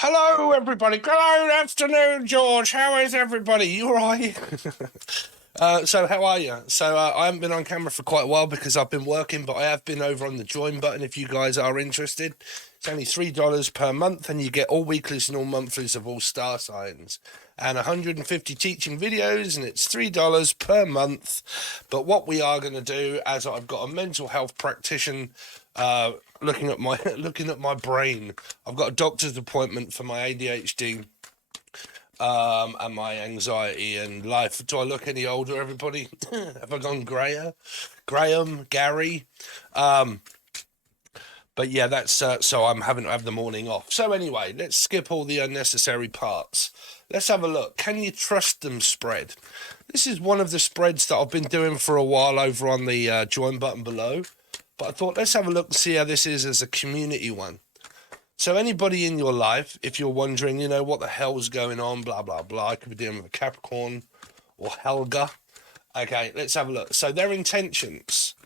Hello, everybody. Good afternoon, George. How is everybody? You all right? So how are you? I haven't been on camera for quite a while because I've been working, but I have been over on the join button if you guys are interested. It's only $3 per month, and you get all weeklies and all monthlies of all star signs, and 150 teaching videos, and it's $3 per month. But what we are going to do, as I've got a mental health practitioner looking at my brain, I've got a doctor's appointment for my ADHD and my anxiety and life. Do I look any older, everybody? Have I gone grayer? Graham, Gary. But yeah, that's so I'm having to have the morning off. So anyway, let's skip all the unnecessary parts. Let's have a look. Can you trust them spread? This is one of the spreads that I've been doing for a while over on the join button below. But I thought, let's have a look and see how this is as a community one. So anybody in your life, if you're wondering, what the hell's going on, blah, blah, blah, I could be dealing with a Capricorn or Helga. Okay, let's have a look. So their intentions.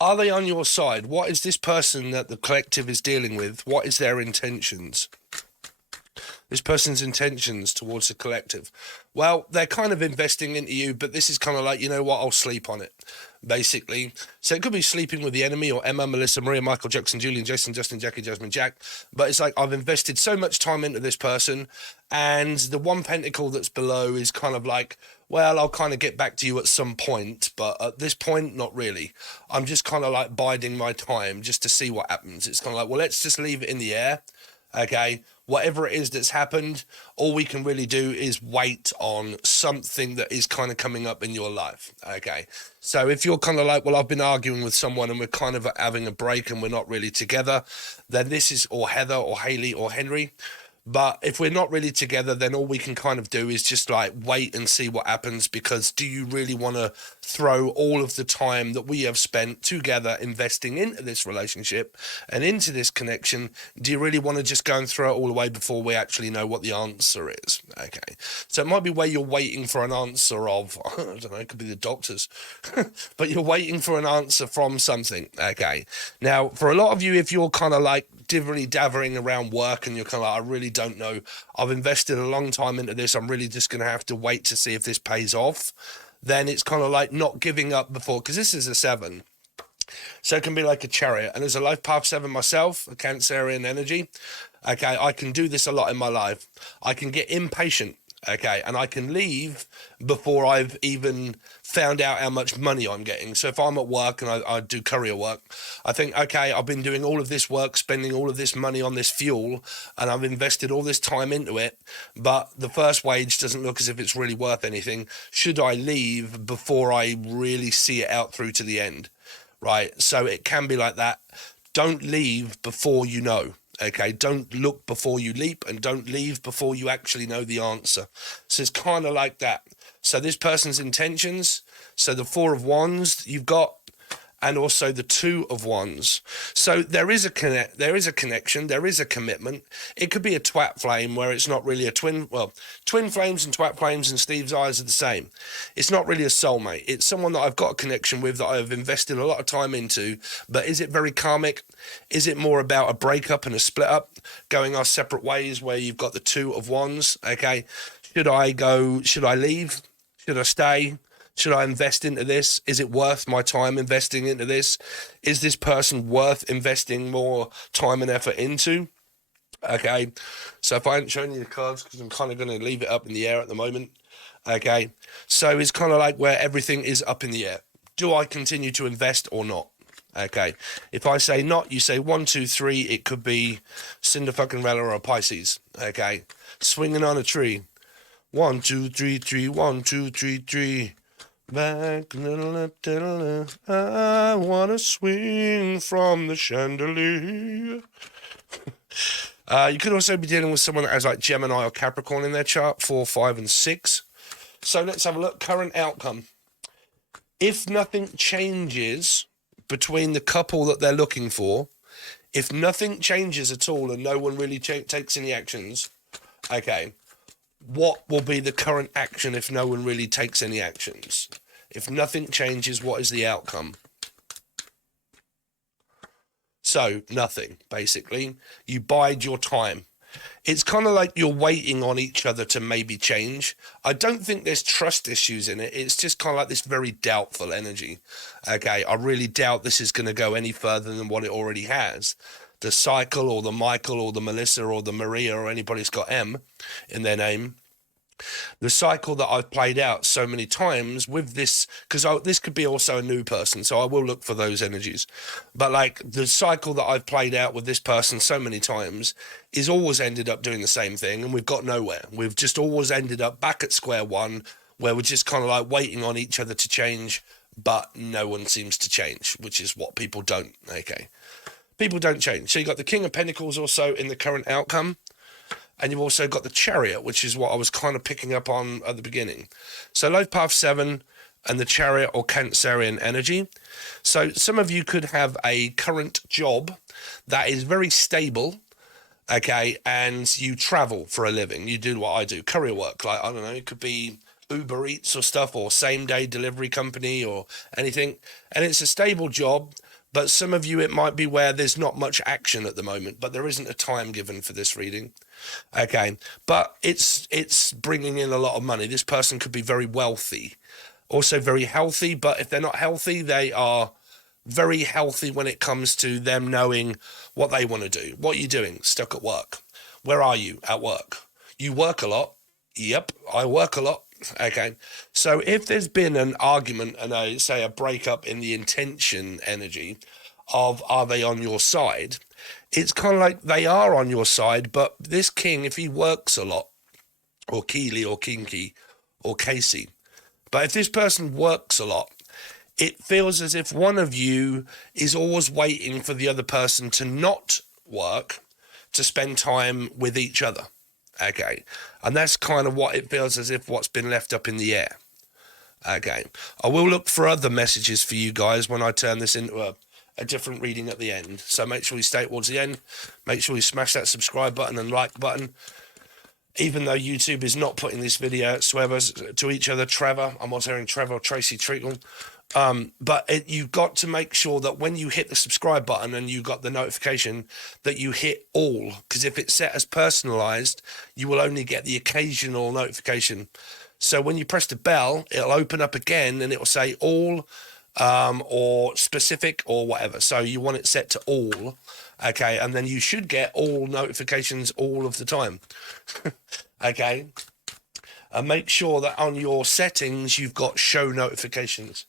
Are they on your side? What is this person that the collective is dealing with? What is their intentions? This person's intentions towards the collective. Well, they're kind of investing into you, but this is kind of like, you know what, I'll sleep on it, basically. So it could be sleeping with the enemy, or Emma, Melissa, Maria, Michael, Jackson, Julian, Jason, Justin, Jackie, Jasmine, Jack. But it's like I've invested so much time into this person, and the one pentacle that's below is kind of like, well, I'll kind of get back to you at some point, but at this point, not really. I'm just kind of like biding my time just to see what happens. It's kind of like, well, let's just leave it in the air, okay? Whatever it is that's happened, all we can really do is wait on something that is kind of coming up in your life, okay? So if you're kind of like, well, I've been arguing with someone and we're kind of having a break and we're not really together, then this is, or Heather or Haley or Henry. But if we're not really together, then all we can kind of do is just like wait and see what happens, because do you really want to throw all of the time that we have spent together investing into this relationship and into this connection? Do you really want to just go and throw it all away before we actually know what the answer is? Okay. So it might be where you're waiting for an answer of, I don't know, it could be the doctors, but you're waiting for an answer from something. Okay. Now, for a lot of you, if you're kind of like davering around work and you're kind of like, I really don't know, I've invested a long time into this, I'm really just going to have to wait to see if this pays off, then it's kind of like not giving up before, because this is a 7. So it can be like a Chariot. And as a life path 7 myself, a Cancerian energy, okay, I can do this a lot in my life. I can get impatient, okay, and I can leave before I've even found out how much money I'm getting. So if I'm at work and I do courier work, I think, okay, I've been doing all of this work, spending all of this money on this fuel, and I've invested all this time into it, but the first wage doesn't look as if it's really worth anything. Should I leave before I really see it out through to the end? Right? So it can be like that. Don't leave before you know. Okay, don't look before you leap, and don't leave before you actually know the answer. So it's kind of like that. So this person's intentions, so the 4 of Wands you've got, and also the 2 of Wands. So there is a connection, there is a commitment. It could be a twat flame where it's not really a twin. Well, twin flames and twat flames in Steve's eyes are the same. It's not really a soulmate. It's someone that I've got a connection with, that I've invested a lot of time into. But is it very karmic? Is it more about a breakup and a split up, going our separate ways, where you've got the 2 of Wands? Okay, should I go? Should I leave? Should I stay? Should I invest into this? Is it worth my time investing into this? Is this person worth investing more time and effort into? Okay, so if I hadn't shown you the cards, because I'm kind of going to leave it up in the air at the moment. Okay, so it's kind of like where everything is up in the air. Do I continue to invest or not? Okay, if I say not, you say 1, 2, 3. It could be Cinderfucking-Rella or a Pisces. Okay, swinging on a tree. 1, 2, 3, 3. 1, 2, 3, 3. Back, I wanna swing from the chandelier. You could also be dealing with someone that has like Gemini or Capricorn in their chart, 4, 5, and 6. So let's have a look. Current outcome. If nothing changes between the couple that they're looking for, if nothing changes at all and no one really takes any actions, okay, what will be the current action if no one really takes any actions? If nothing changes, what is the outcome? So, nothing, basically. You bide your time. It's kind of like you're waiting on each other to maybe change. I don't think there's trust issues in it. It's just kind of like this very doubtful energy. Okay, I really doubt this is going to go any further than what it already has. The Cycle or the Michael or the Melissa or the Maria or anybody who's got M in their name, the cycle that I've played out so many times with this, because this could be also a new person, so I will look for those energies. But like the cycle that I've played out with this person so many times is always ended up doing the same thing, and we've got nowhere. We've just always ended up back at square one, where we're just kind of like waiting on each other to change, but no one seems to change, which is what people don't. Okay, people don't change. So you got the King of Pentacles also in the current outcome. And you've also got the Chariot, which is what I was kind of picking up on at the beginning. So Life Path 7 and the Chariot or Cancerian energy. So some of you could have a current job that is very stable, okay, and you travel for a living. You do what I do, courier work. Like, I don't know, it could be Uber Eats or stuff, or same-day delivery company or anything. And it's a stable job. But some of you, it might be where there's not much action at the moment, but there isn't a time given for this reading. Okay, but it's bringing in a lot of money. This person could be very wealthy, also very healthy, but if they're not healthy, they are very healthy when it comes to them knowing what they want to do. What are you doing? Stuck at work. Where are you? At work. You work a lot. Yep, I work a lot. Okay, so if there's been an argument and a breakup in the intention energy of are they on your side, it's kind of like they are on your side, but this king, if he works a lot, or Keely or Kinky or Casey, but if this person works a lot, it feels as if one of you is always waiting for the other person to not work to spend time with each other. Okay, and that's kind of what it feels as if what's been left up in the air. Okay, I will look for other messages for you guys when I turn this into a different reading at the end. So make sure you stay towards the end. Make sure you smash that subscribe button and like button. Even though YouTube is not putting this video swears to each other, Trevor, I'm also hearing Trevor, Tracy Treacle. But you've got to make sure that when you hit the subscribe button and you got the notification that you hit all, because if it's set as personalized, you will only get the occasional notification. So when you press the bell, it'll open up again and it will say all or specific or whatever. So you want it set to all, okay, and then you should get all notifications all of the time. Okay, and make sure that on your settings you've got show notifications.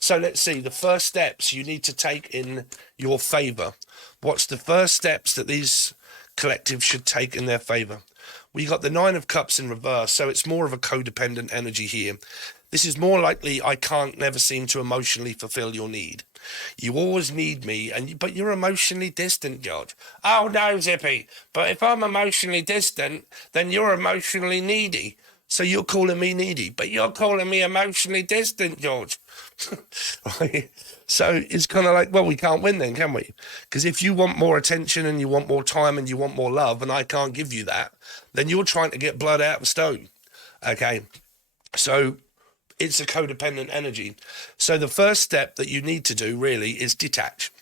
So let's see, the first steps you need to take in your favor. What's the first steps that these collectives should take in their favor? We got the Nine of Cups in reverse, so it's more of a codependent energy here. This is more likely I can't never seem to emotionally fulfill your need. You always need me, but you're emotionally distant, George. Oh no, Zippy, but if I'm emotionally distant, then you're emotionally needy. So you're calling me needy, but you're calling me emotionally distant, George. Right? So it's kind of like, well, we can't win then, can we? Because if you want more attention and you want more time and you want more love and I can't give you that, then you're trying to get blood out of a stone. Okay? So it's a codependent energy. So the first step that you need to do really is detach,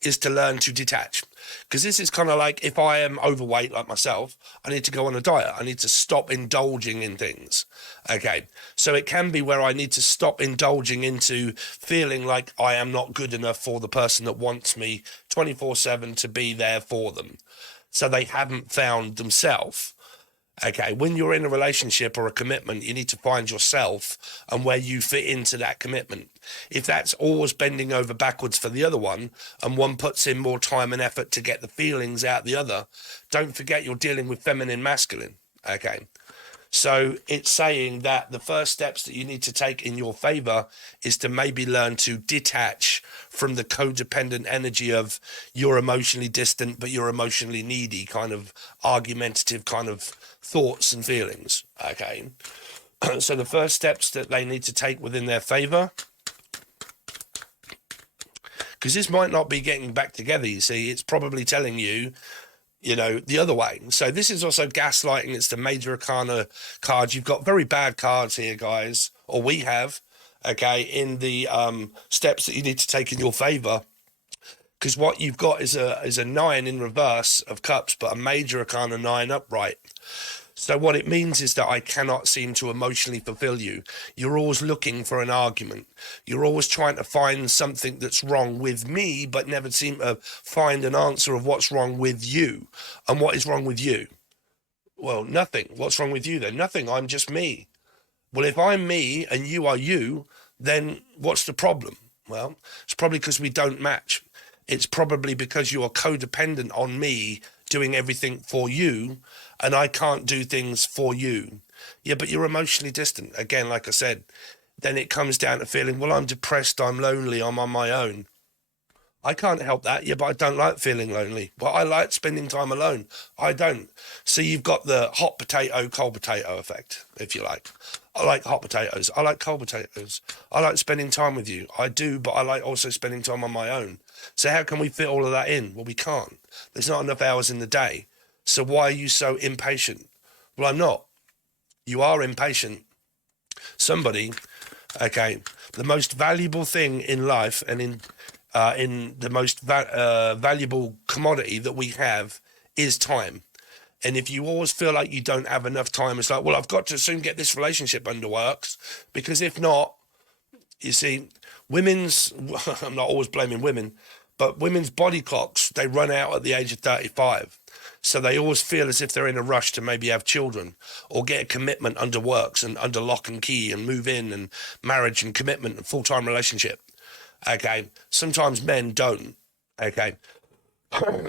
is to learn to detach. Because this is kind of like if I am overweight like myself, I need to go on a diet. I need to stop indulging in things. Okay, so it can be where I need to stop indulging into feeling like I am not good enough for the person that wants me 24/7 to be there for them. So they haven't found themselves. Okay, when you're in a relationship or a commitment, you need to find yourself and where you fit into that commitment. If that's always bending over backwards for the other one, and one puts in more time and effort to get the feelings out the other, don't forget you're dealing with feminine, masculine. Okay, so it's saying that the first steps that you need to take in your favor is to maybe learn to detach from the codependent energy of you're emotionally distant, but you're emotionally needy, kind of argumentative kind of thoughts and feelings. Okay, so the first steps that they need to take within their favor, because this might not be getting back together, you see, it's probably telling you, you know, the other way. So this is also gaslighting. It's the Major Arcana card. You've got very bad cards here, guys, or we have, okay, in the steps that you need to take in your favor. because what you've got is a 9 in reverse of cups, but a major arcana 9 upright. So what it means is that I cannot seem to emotionally fulfill you. You're always looking for an argument. You're always trying to find something that's wrong with me, but never seem to find an answer of what's wrong with you. And what is wrong with you? Well, nothing. What's wrong with you then? Nothing. I'm just me. Well, if I'm me and you are you, then what's the problem? Well, it's probably because we don't match. It's probably because you are codependent on me doing everything for you, and I can't do things for you. Yeah, but you're emotionally distant. Again, like I said, then it comes down to feeling, well, I'm depressed, I'm lonely, I'm on my own. I can't help that. Yeah, but I don't like feeling lonely. But I like spending time alone. I don't. So you've got the hot potato, cold potato effect, if you like. I like hot potatoes. I like cold potatoes. I like spending time with you. I do, but I like also spending time on my own. So how can we fit all of that in? Well, we can't. There's not enough hours in the day. So why are you so impatient? Well, I'm not. You are impatient. Somebody, okay, the most valuable thing in life and in the most valuable commodity that we have is time. And if you always feel like you don't have enough time, it's like, well, I've got to soon get this relationship under works, because if not, you see, women's, I'm not always blaming women, but women's body clocks, they run out at the age of 35. So they always feel as if they're in a rush to maybe have children or get a commitment under works and under lock and key and move in and marriage and commitment and full-time relationship. Okay. Sometimes men don't. Okay.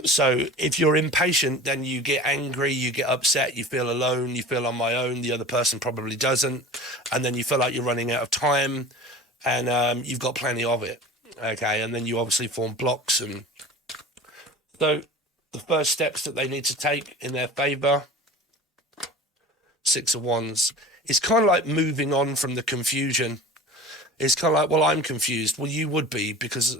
So if you're impatient, then you get angry, you get upset, you feel alone, you feel on my own, the other person probably doesn't. And then you feel like you're running out of time, and you've got plenty of it. Okay. And then you obviously form blocks. And so the first steps that they need to take in their favor, 6 of Wands, is kind of like moving on from the confusion. It's kind of like, well, I'm confused. Well, you would be, because,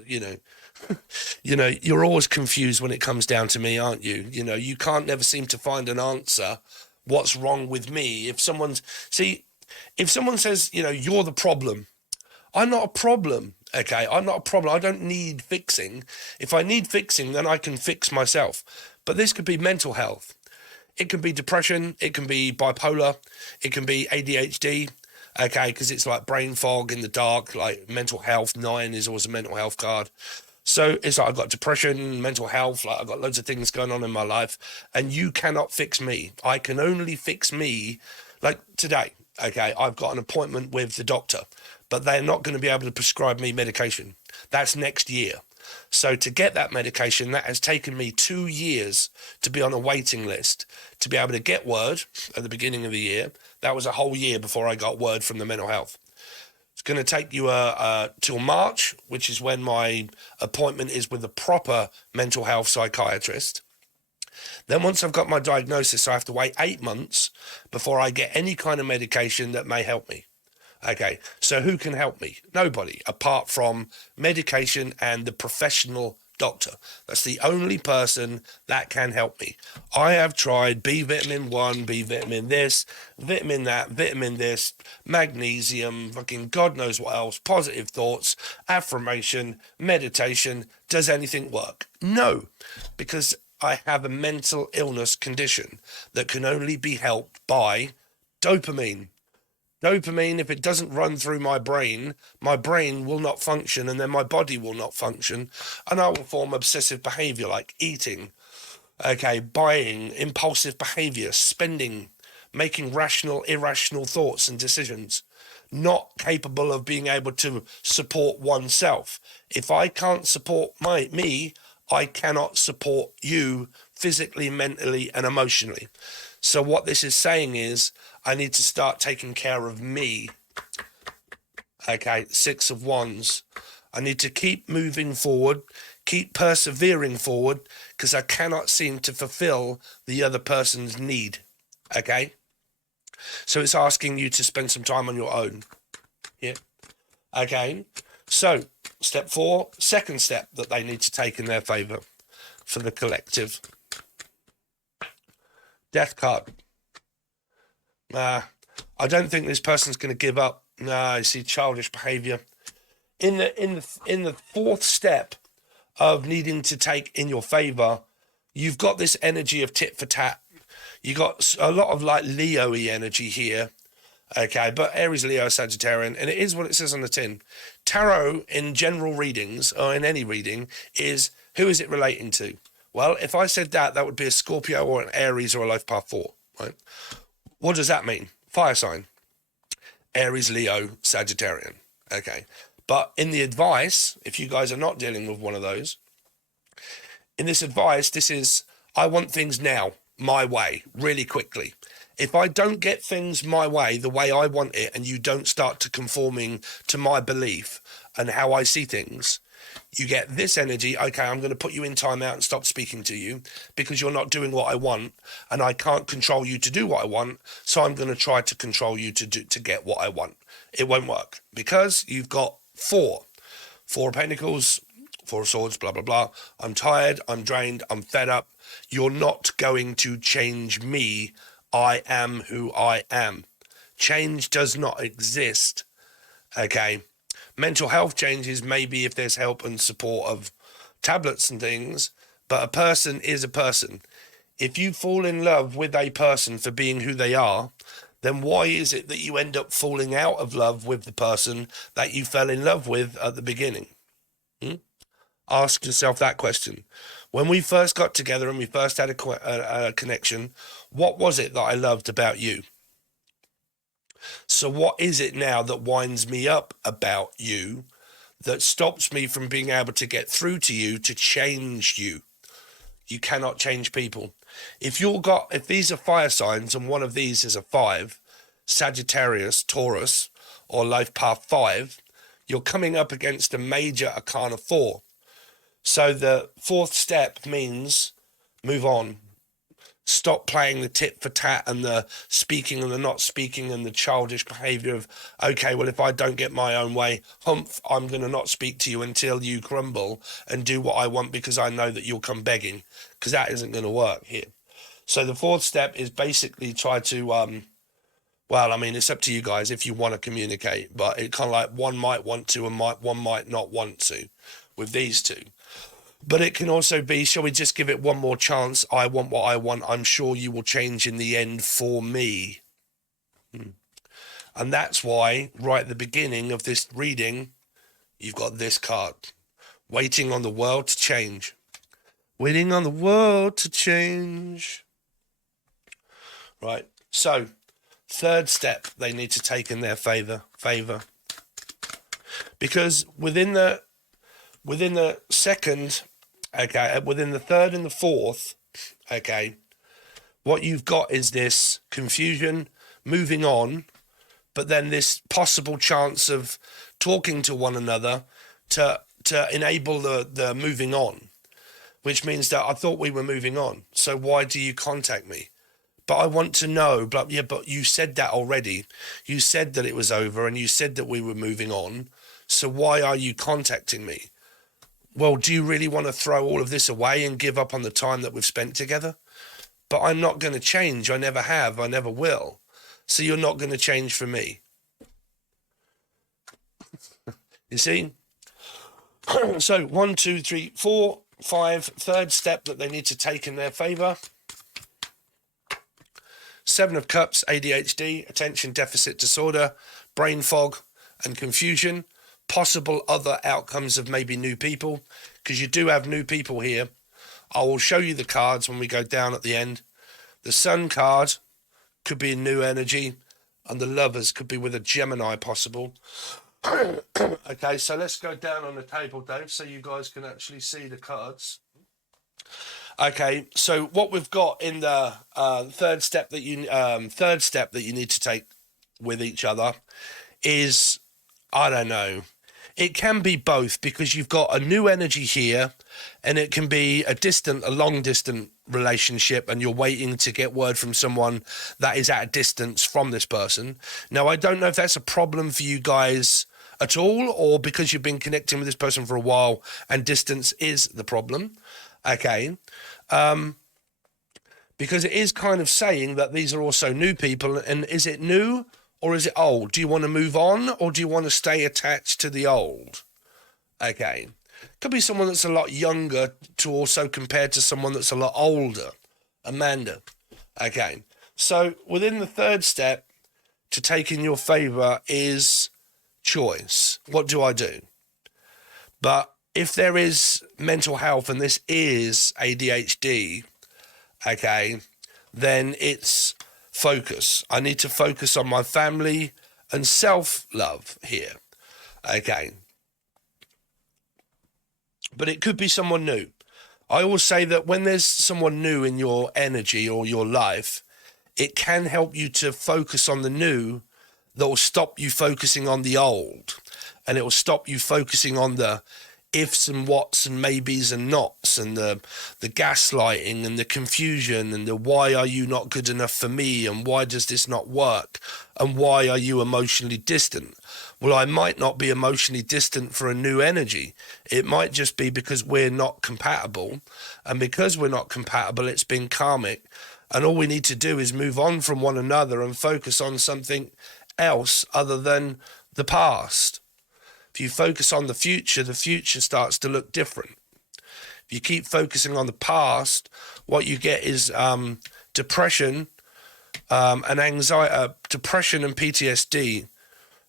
you're always confused when it comes down to me, aren't you? You can't never seem to find an answer. What's wrong with me? If someone says, you're the problem, I'm not a problem. Okay. I'm not a problem. I don't need fixing. If I need fixing, then I can fix myself. But this could be mental health. It can be depression. It can be bipolar. It can be ADHD. Okay. Because it's like brain fog in the dark, like mental health. 9 is always a mental health card. So it's like I've got depression, mental health, like I've got loads of things going on in my life, and you cannot fix me. I can only fix me. Like today, okay, I've got an appointment with the doctor, but they're not going to be able to prescribe me medication. That's next year. So to get that medication, that has taken me 2 years to be on a waiting list to be able to get word at the beginning of the year. That was a whole year before I got word from the mental health. It's going to take you till March, which is when my appointment is with a proper mental health psychiatrist. Then once I've got my diagnosis, I have to wait 8 months before I get any kind of medication that may help me. Okay, so who can help me? Nobody, apart from medication and the professional doctor. That's the only person that can help me. I have tried B vitamin 1, B vitamin this, vitamin that, vitamin this, magnesium, fucking God knows what else, positive thoughts, affirmation, meditation. Does anything work? No, because I have a mental illness condition that can only be helped by dopamine. Dopamine, if it doesn't run through my brain will not function, and then my body will not function, and I will form obsessive behavior like eating, okay, buying, impulsive behavior, spending, making rational, irrational thoughts and decisions, not capable of being able to support oneself. If I can't support me, I cannot support you physically, mentally, and emotionally. So what this is saying is I need to start taking care of me. Okay, 6 of Wands. I need to keep moving forward, keep persevering forward, because I cannot seem to fulfill the other person's need. Okay? So it's asking you to spend some time on your own. Yeah. Okay. So, step 4, second step that they need to take in their favor for the collective. Death card. I don't think this person's going to give up. I see childish behavior. In the fourth step of needing to take in your favor. You've got this energy of tit for tat. You got a lot of like Leo-y energy here. Okay, but Aries, Leo, Sagittarian, and it is what it says on the tin. Tarot in general readings, or in any reading, is who is it relating to? Well, if I said that, that would be a Scorpio or an Aries or a life path 4, right? What does that mean? Fire sign. Aries, Leo, Sagittarian. Okay. But in the advice, if you guys are not dealing with one of those, in this advice, this is, I want things now, my way, really quickly. If I don't get things my way, the way I want it, and you don't start to conforming to my belief and how I see things, you get this energy. Okay, I'm going to put you in timeout and stop speaking to you because you're not doing what I want, and I can't control you to do what I want. So I'm going to try to control you to get what I want. It won't work because you've got 4 of Pentacles, 4 of Swords, blah, blah, blah. I'm tired. I'm drained. I'm fed up. You're not going to change me. I am who I am. Change does not exist. Okay. Mental health changes maybe if there's help and support of tablets and things, but a person is a person. If you fall in love with a person for being who they are, then why is it that you end up falling out of love with the person that you fell in love with at the beginning? Ask yourself that question. When we first got together and we first had a connection, what was it that I loved about you? So what is it now that winds me up about you that stops me from being able to get through to you to change you? You cannot change people. If these are fire signs and one of these is a 5, Sagittarius, Taurus, or life path 5, you're coming up against a major arcana 4. So the 4th step means move on. Stop playing the tit for tat and the speaking and the not speaking and the childish behavior of, okay, well, if I don't get my own way, humph, I'm going to not speak to you until you crumble and do what I want because I know that you'll come begging, because that isn't going to work here. So the 4th step is basically try to, well, I mean, it's up to you guys if you want to communicate, but it kind of like one might want to and one might not want to with these two. But it can also be, shall we just give it one more chance? I want what I want. I'm sure you will change in the end for me. And that's why, right at the beginning of this reading, you've got this card. Waiting on the world to change. Waiting on the world to change. Right. So, 3rd step they need to take in their favor. Because within the 2nd, okay, within the 3rd and the 4th, okay, what you've got is this confusion, moving on, but then this possible chance of talking to one another to enable the moving on, which means that I thought we were moving on. So why do you contact me? But I want to know, but you said that already. You said that it was over and you said that we were moving on. So why are you contacting me? Well, do you really want to throw all of this away and give up on the time that we've spent together? But I'm not going to change. I never have. I never will. So you're not going to change for me. You see? So 1, 2, 3, 4, 5, 3rd step that they need to take in their favor. 7 of Cups, ADHD, attention deficit disorder, brain fog and confusion. Possible other outcomes of maybe new people, because you do have new people here. I will show you the cards when we go down at the end. The Sun card could be a new energy, and the Lovers could be with a Gemini possible. Okay, so let's go down on the table, Dave, so you guys can actually see the cards. Okay, so what we've got in the 3rd step that you need to take with each other is, I don't know. It can be both, because you've got a new energy here, and it can be a long distant relationship, and you're waiting to get word from someone that is at a distance from this person. Now, I don't know if that's a problem for you guys at all, or because you've been connecting with this person for a while and distance is the problem. Okay. Because it is kind of saying that these are also new people, and is it new? Or is it old? Do you want to move on, or do you want to stay attached to the old? Okay. Could be someone that's a lot younger to also compare to someone that's a lot older. Amanda. Okay. So within the third step to take in your favor is choice. What do I do? But if there is mental health and this is ADHD, okay, then it's focus. I need to focus on my family and self-love here. Okay. But it could be someone new. I always say that when there's someone new in your energy or your life, it can help you to focus on the new that will stop you focusing on the old. And it will stop you focusing on the ifs and whats and maybes and nots and the gaslighting and the confusion and the why are you not good enough for me and why does this not work and why are you emotionally distant? Well, I might not be emotionally distant for a new energy. It might just be because we're not compatible, and because we're not compatible, it's been karmic, and all we need to do is move on from one another and focus on something else other than the past. If you focus on the future starts to look different. If you keep focusing on the past, what you get is depression and anxiety, depression and PTSD.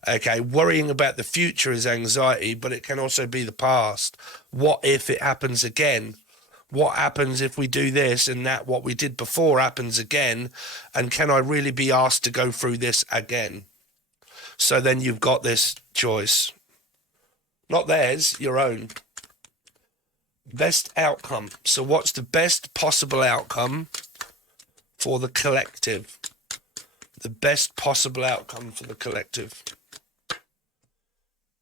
Okay, worrying about the future is anxiety, but it can also be the past. What if it happens again? What happens if we do this and that, what we did before happens again? And can I really be asked to go through this again? So then you've got this choice. Not theirs, your own. Best outcome. So what's the best possible outcome for the collective? The best possible outcome for the collective.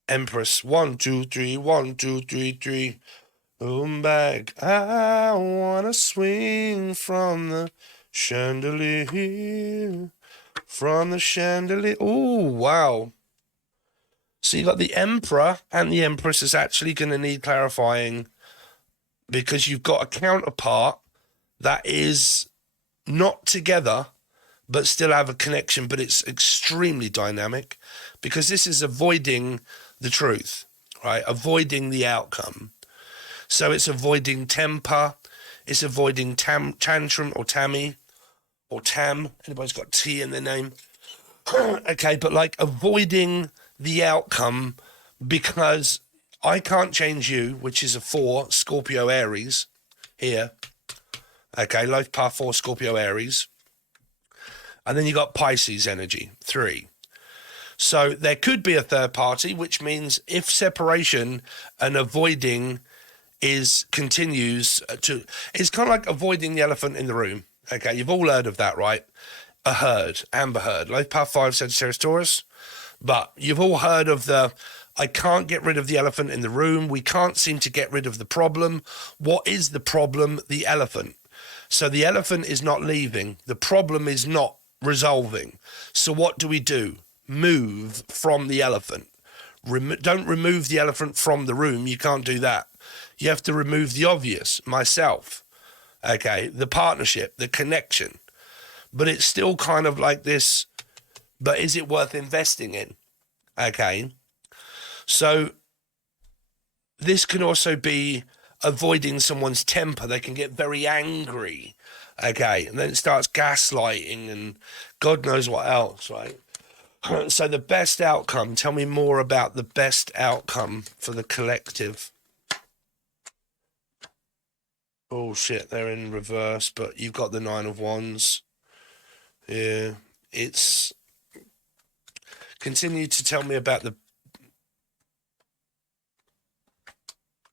Empress. 1, 2, 3, 1, 2, 3, 3. Back. I wanna swing from the chandelier. From the chandelier. Oh, wow. So you got the Emperor and the Empress is actually going to need clarifying, because you've got a counterpart that is not together but still have a connection, but it's extremely dynamic, because this is avoiding the truth, right? Avoiding the outcome. So it's avoiding temper, it's avoiding tantrum or tammy or tam. Anybody's got T in their name? Okay, but like avoiding the outcome, because I can't change you, which is a 4, Scorpio Aries here. Okay, life path 4, Scorpio Aries. And then you got Pisces energy, 3. So there could be a third party, which means if separation and avoiding continues to, it's kind of like avoiding the elephant in the room. Okay, you've all heard of that, right? A herd, Amber Heard, life path 5, Sagittarius Taurus. But you've all heard of I can't get rid of the elephant in the room. We can't seem to get rid of the problem. What is the problem? The elephant. So the elephant is not leaving. The problem is not resolving. So what do? Move from the elephant. Don't remove the elephant from the room. You can't do that. You have to remove the obvious, myself. Okay, the partnership, the connection. But it's still kind of like this, but is it worth investing in? Okay. So this can also be avoiding someone's temper. They can get very angry. Okay. And then it starts gaslighting and God knows what else, right? So the best outcome, tell me more about the best outcome for the collective. Oh shit, they're in reverse, but you've got the 9 of Wands. Yeah, it's... Continue to tell me about the...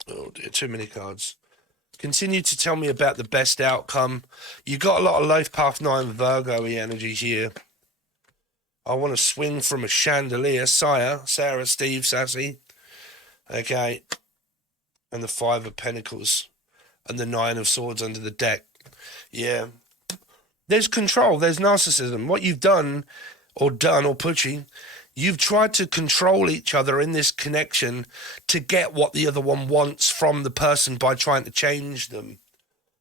Oh dear, too many cards. Continue to tell me about the best outcome. You got a lot of life path 9 Virgo-y energy here. I want to swing from a chandelier. Sarah, Steve, Sassy. Okay. And the 5 of Pentacles. And the 9 of Swords under the deck. Yeah. There's control. There's narcissism. What you've done or pushy, you've tried to control each other in this connection to get what the other one wants from the person by trying to change them.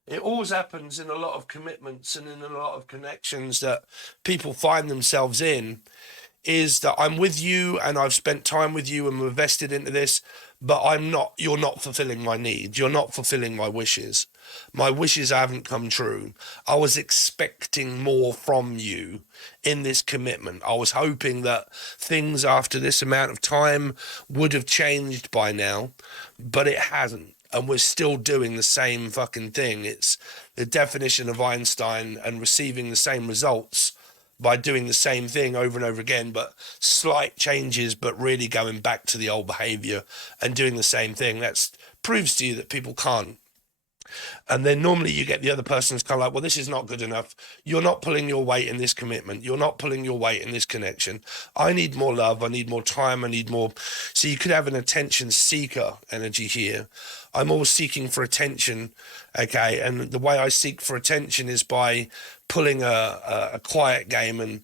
It always happens in a lot of commitments and in a lot of connections that people find themselves in, is that I'm with you and I've spent time with you and we're vested into this, but you're not fulfilling my needs. You're not fulfilling my wishes. My wishes haven't come true. I was expecting more from you in this commitment. I was hoping that things after this amount of time would have changed by now, but it hasn't. And we're still doing the same fucking thing. It's the definition of Einstein and receiving the same results by doing the same thing over and over again, but slight changes, but really going back to the old behavior and doing the same thing. That proves to you that people can't. And then normally you get the other person's kind of like, well, this is not good enough. You're not pulling your weight in this commitment. You're not pulling your weight in this connection. I need more love. I need more time. I need more. So you could have an attention seeker energy here. I'm always seeking for attention. Okay. And the way I seek for attention is by pulling a quiet game. And,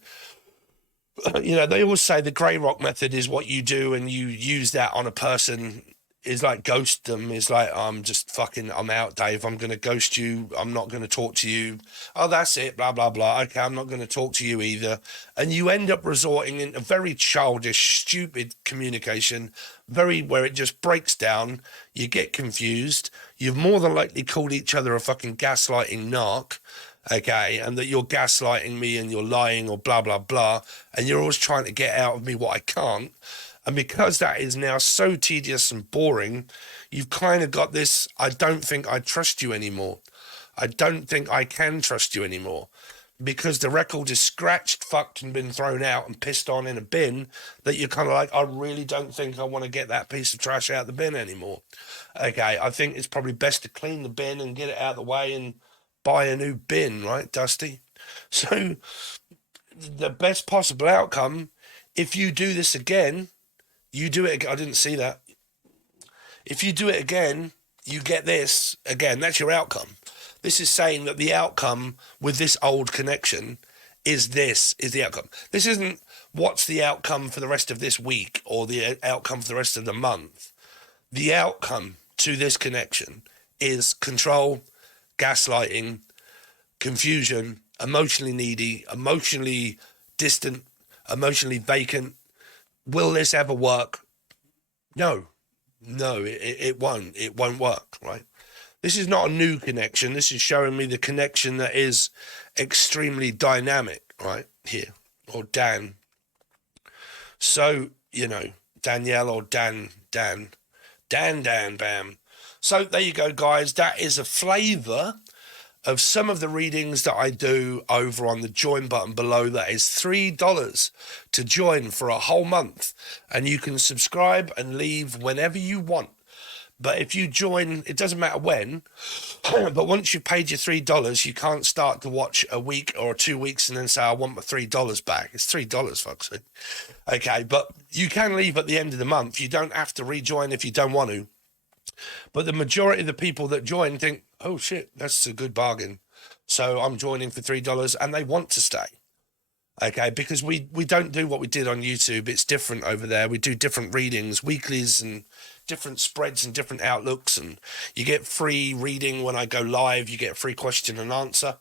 you know, they always say the grey rock method is what you do, and you use that on a person. Is like ghost them, is like, I'm out, Dave, I'm going to ghost you, I'm not going to talk to you, oh, that's it, blah, blah, blah, okay, I'm not going to talk to you either. And you end up resorting in a very childish, stupid communication, where it just breaks down, you get confused, you've more than likely called each other a fucking gaslighting narc, okay, and that you're gaslighting me and you're lying or blah, blah, blah, and you're always trying to get out of me what I can't. And because that is now so tedious and boring, you've kind of got this, I don't think I trust you anymore. I don't think I can trust you anymore. Because the record is scratched, fucked, and been thrown out and pissed on in a bin, that you're kind of like, I really don't think I want to get that piece of trash out of the bin anymore. Okay, I think it's probably best to clean the bin and get it out of the way and buy a new bin, right, Dusty? So the best possible outcome, if you do this again, you do it. I didn't see that. If you do it again, you get this again. That's your outcome. This is saying that the outcome with this old connection is the outcome. This isn't what's the outcome for the rest of this week or the outcome for the rest of the month. The outcome to this connection is control, gaslighting, confusion, emotionally needy, emotionally distant, emotionally vacant. Will this ever work? No, it won't. It won't work, right? This is not a new connection. This is showing me the connection that is extremely dynamic, right, here, or Dan. So, you know, Danielle or Dan, bam. So there you go, guys. That is a flavor of some of the readings that I do over on the join button below. That is $3 to join for a whole month, and you can subscribe and leave whenever you want. But if you join, it doesn't matter when, but once you've paid your $3, you can't start to watch a week or 2 weeks and then say, I want my $3 back. It's $3, folks. Okay, but you can leave at the end of the month. You don't have to rejoin if you don't want to. But the majority of the people that join think, oh shit, that's a good bargain. So I'm joining for $3, and they want to stay. Okay, because we don't do what we did on YouTube. It's different over there. We do different readings, weeklies, and different spreads and different outlooks. And you get free reading when I go live. You get a free question and answer.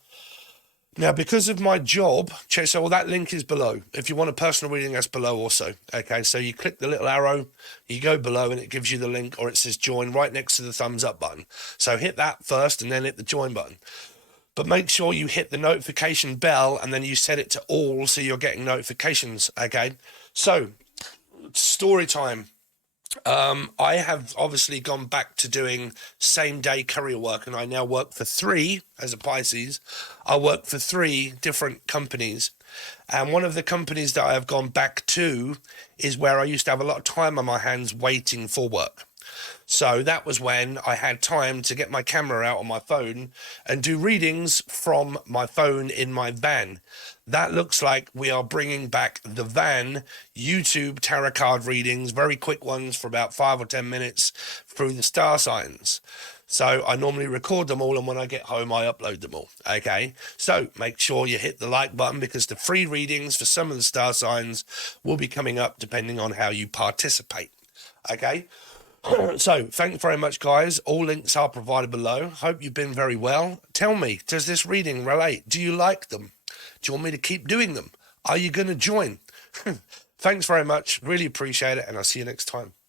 Now, because of my job, so that link is below. If you want a personal reading, that's below also. Okay, so you click the little arrow, you go below, and it gives you the link, or it says join right next to the thumbs up button. So hit that first and then hit the join button. But make sure you hit the notification bell and then you set it to all so you're getting notifications. Okay, so story time. I have obviously gone back to doing same day courier work, and I now work for 3 as a Pisces. I work for 3 different companies, and one of the companies that I have gone back to is where I used to have a lot of time on my hands waiting for work. So that was when I had time to get my camera out on my phone and do readings from my phone in my van. That looks like we are bringing back the van YouTube tarot card readings, very quick ones for about 5 or 10 minutes through the star signs. So I normally record them all, and when I get home, I upload them all. Okay, so make sure you hit the like button, because the free readings for some of the star signs will be coming up depending on how you participate. Okay. So thank you very much, guys. All links are provided below. Hope you've been very well. Tell me, does this reading relate? Do you like them? Do you want me to keep doing them? Are you going to join? Thanks very much. Really appreciate it, and I'll see you next time.